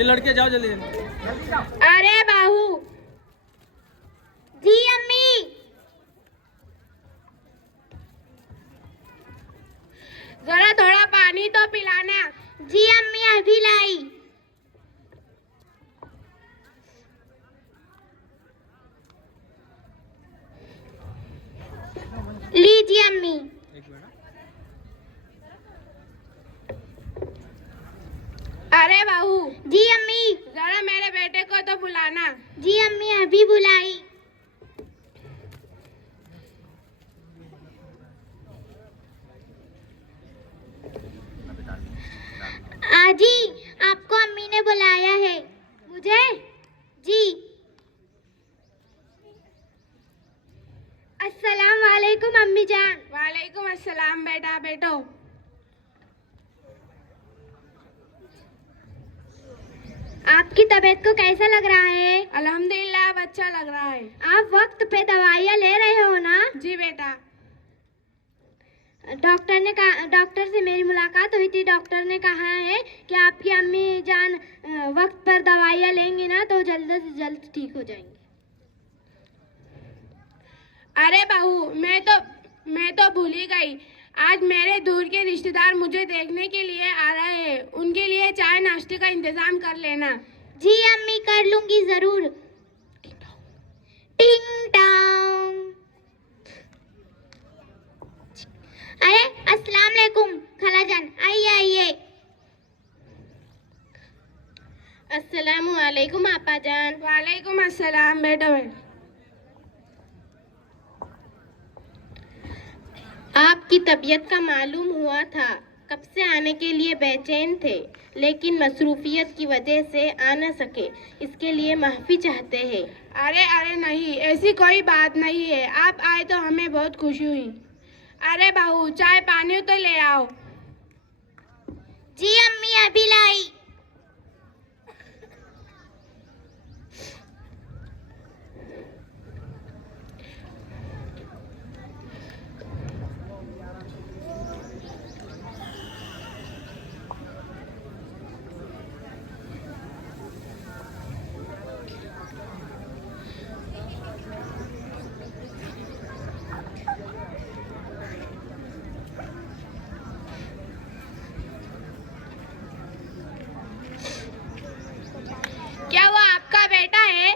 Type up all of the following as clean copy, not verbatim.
ये लड़के जाओ जल्दी। अरे बाहू। जी अम्मी। जरा थोड़ा पानी तो पिलाना। जी अम्मी अभी लाई। लीजिए अम्मी। अरे बाहू। जी अम्मी। जरा मेरे बेटे को तो बुलाना। जी अम्मी अभी बुलाई। आजी आपको अम्मी ने बुलाया है। मुझे? जी। अस्सलाम वालेकुम अम्मी जान। वालेकुम अस्सलाम बेटा। बैठो। आपकी तबीयत को कैसा लग रहा है? अल्हम्दुलिल्लाह अब अच्छा लग रहा है। आप वक्त पे दवाइयाँ ले रहे हो ना? जी बेटा। डॉक्टर से मेरी मुलाकात हुई थी। डॉक्टर ने कहा है कि आपकी अम्मी जान वक्त पर दवाइयाँ लेंगी ना तो जल्द से जल्द ठीक हो जाएंगी। अरे बहू मैं तो भूल ही गई। आज मेरे दूर के रिश्तेदार मुझे देखने के लिए आ रहे हैं। उनके लिए चाय नाश्ते का इंतजाम कर लेना। जी अम्मी कर लूंगी जरूर। टिंग टांग। अरे अस्सलाम वालेकुम खालाजान। आइए आइए। अस्सलामु अलैकुम आपा जान। वालेकुम अस्सलाम। बैठो बैठो। आपकी तबीयत का मालूम हुआ था। कब से आने के लिए बेचैन थे, लेकिन मसरूफियत की वजह से आ न सके। इसके लिए माफ़ी चाहते हैं। अरे नहीं, ऐसी कोई बात नहीं है। आप आए तो हमें बहुत खुशी हुई। अरे बहू चाय पानी तो ले आओ। जी अम्मी अभी लाई। क्या वो आपका बेटा है?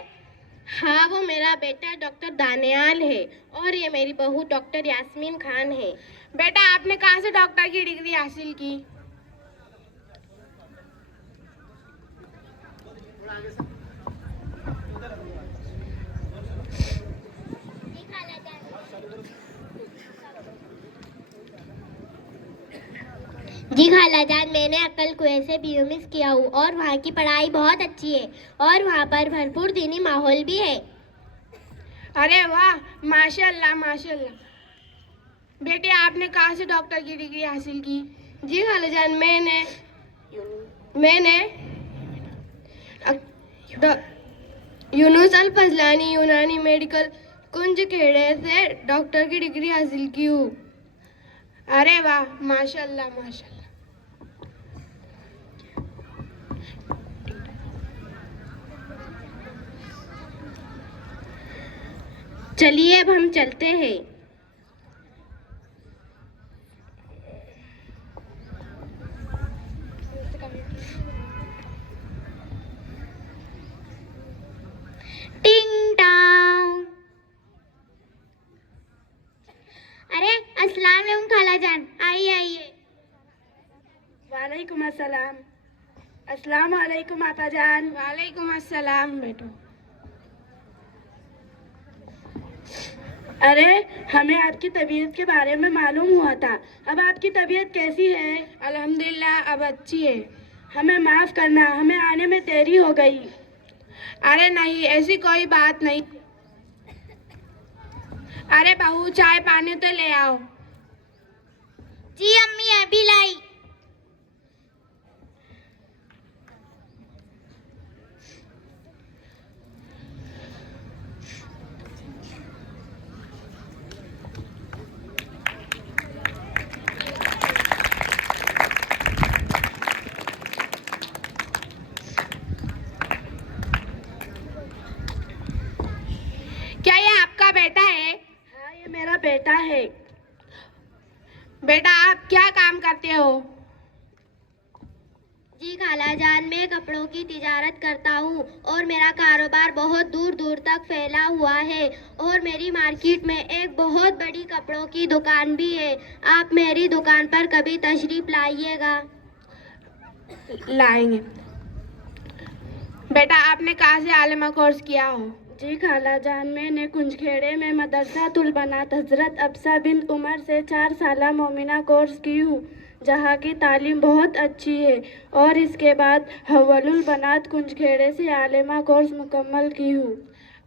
हाँ वो मेरा बेटा डॉक्टर दानियाल है और ये मेरी बहू डॉक्टर यास्मीन खान है। बेटा आपने कहाँ से डॉक्टर की डिग्री हासिल की? जी खालाजान मैंने अक्कल कुएं से बीएमएस किया हूँ और वहाँ की पढ़ाई बहुत अच्छी है और वहाँ पर भरपूर दीनी माहौल भी है। अरे वाह माशाल्लाह माशाल्लाह। बेटे आपने कहाँ से डॉक्टर की डिग्री हासिल की? जी खालाजान मैंने यूनुस अल फजलानी यूनानी मेडिकल कुंज खेड़े से डॉक्टर की डिग्री हासिल की हूँ। अरे वाह माशाल्लाह माशाल्लाह। चलिए अब हम चलते हैं। टिंग टांग। अरे अस्सलाम वालेकुम खालाजान। आइए आइए। वालेकुम अस्सलाम। अस्सलाम वालेकुम आपा जान। वालेकुम अस्सलाम। बैठो। अरे हमें आपकी तबीयत के बारे में मालूम हुआ था। अब आपकी तबीयत कैसी है? अल्हम्दुलिल्लाह अब अच्छी है। हमें माफ़ करना, हमें आने में देरी हो गई। अरे नहीं ऐसी कोई बात नहीं। अरे बहू चाय पानी तो ले आओ। जी अम्मी अभी लाई। बेटा आप क्या काम करते हो? जी खालाजान, मैं कपड़ों की तिजारत करता हूँ और मेरा कारोबार बहुत दूर दूर तक फैला हुआ है और मेरी मार्केट में एक बहुत बड़ी कपड़ों की दुकान भी है। आप मेरी दुकान पर कभी तशरीफ लाइएगा। लाएंगे। बेटा आपने कहाँ से आलिमा कोर्स किया हो? जी खालाजान, मैंने कुंजखेड़े में मदरसातुल बनात हज़रत अफसा बिन उमर से 4 साला मोमिना कोर्स की हूँ, जहाँ की तालीम बहुत अच्छी है। और इसके बाद हव्वलुल बनात कुंजखेड़े से आलिमा कोर्स मुकम्मल की हूँ।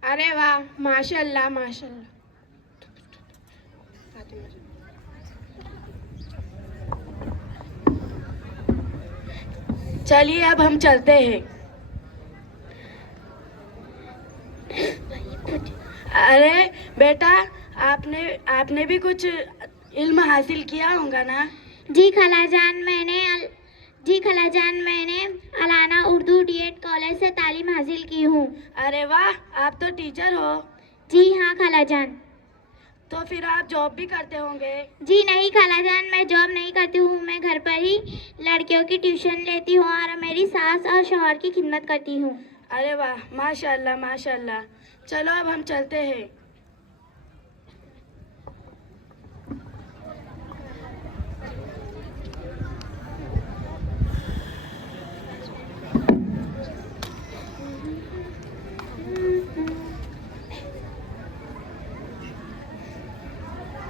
अरे वाह, माशाल्लाह माशाल्लाह। चलिए अब हम चलते हैं। अरे बेटा, आपने भी कुछ इल्म हासिल किया होगा ना? जी खालाजान, मैंने अलाना उर्दू डीएड कॉलेज से तालीम हासिल की हूँ। अरे वाह, आप तो टीचर हो। जी हाँ खालाजान। तो फिर आप जॉब भी करते होंगे? जी नहीं खालाजान, मैं जॉब नहीं करती हूँ। मैं घर पर ही लड़कियों की ट्यूशन लेती हूँ और मेरी सास और शौहर की खिदमत करती हूँ। अरे वाह, माशाल्लाह माशाल्लाह। चलो अब हम चलते हैं।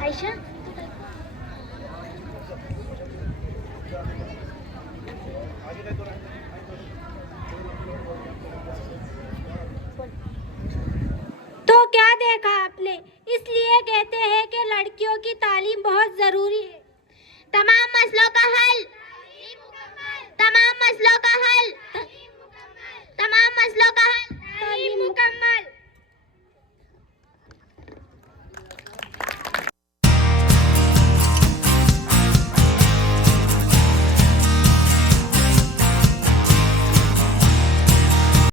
आयशा, तो क्या देखा आपने? इसलिए कहते हैं कि लड़कियों की तालीम बहुत जरूरी है। तमाम मसलों का हल तमाम मसलों का हल